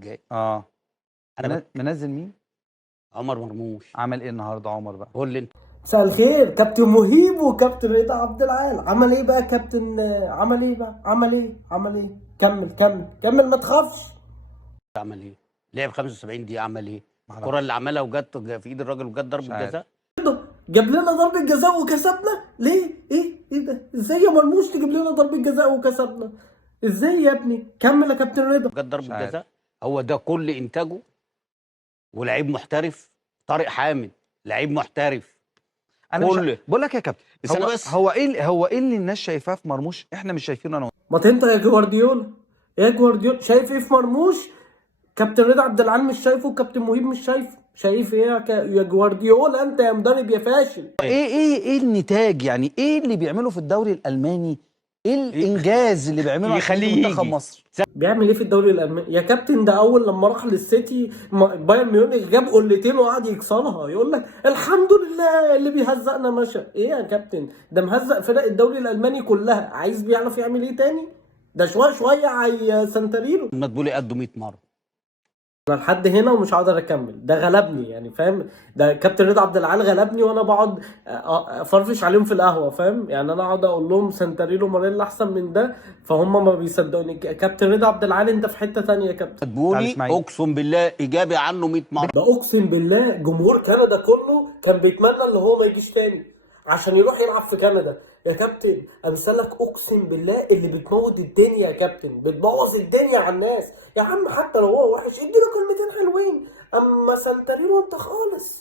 جاي. اه انا منزل مين؟ عمر مرموش. عمل ايه النهارده عمر بقى؟ قول لي انت. مساء الخير كابتن مهيب وكابتن رضا عبد العال. عمل ايه بقى كابتن؟ عمل ايه بقى؟ عمل ايه؟ كمل ما تخافش. عمل ايه؟ لعب 75 دقيقه. عمل ايه؟ معرفش. الكره اللي عملها وجت في ايد الراجل وجت ضربه مش عارف. جزاء. جاب لنا ضربة جزاء وكسبنا ليه؟ ايه ده؟ ازاي يا مرموش تجيب لنا ضربة جزاء وكسبنا؟ ازاي يا ابني؟ كمل يا كابتن رضا. جت ضربه مش عارف. جزاء. هو ده كل انتاجه. ولعيب محترف. طارق حامد لعيب محترف. انا مش كل بقول لك يا كابتن، استنى هو بس. هو ايه اللي الناس شايفاه في مرموش احنا مش شايفينه انا؟ ما انت يا جوارديولا، يا جوارديولا شايف ايه في مرموش؟ كابتن رضا عبد العال مش شايفه، كابتن مهيب مش شايفه. شايف ايه يا جوارديولا؟ انت يا مدرب يا فاشل. ايه النتاج؟ يعني ايه اللي بيعمله في الدوري الالماني؟ ايه الانجاز اللي بيعمله عشان يجي يخليه منتخب يجي. مصر؟ بيعمل ايه في الدوري الالماني يا كابتن؟ ده اول لما راح للسيتي بايرن ميونخ جاب قلتين وقعد يكسرها، يقول لك الحمد لله اللي بيهزقنا مشى. ايه يا كابتن؟ ده مهزق فرق الدوري الالماني كلها، عايز بيعرف يعمل ايه تاني؟ ده شويه شويه هي سانتاريرو. مدبولي قده 100 مره. انا لحد هنا ومش هقدر اكمل، ده غلبني يعني فاهم؟ ده كابتن رضا عبد العال غلبني وانا بقعد افرفش عليهم في القهوه فاهم؟ يعني انا اقعد اقول لهم سانتاريرو ماريلا احسن من ده، فهم ما بيصدقوني. كابتن رضا عبد العال انت في حته ثانيه يا كابتن. مدبولي اسماعيل. اقسم بالله ايجابي عنه 100 مره. ده اقسم بالله جمهور كندا كله كان بيتمنى ان هو ما يجيش تاني عشان يروح يلعب في كندا. يا كابتن امثالك اقسم بالله اللي بتموت الدنيا يا كابتن، بتبوظ الدنيا على الناس. يا عم حتى لو هو وحش اديله كلمتين حلوين، اما سانتاريرو انت خالص.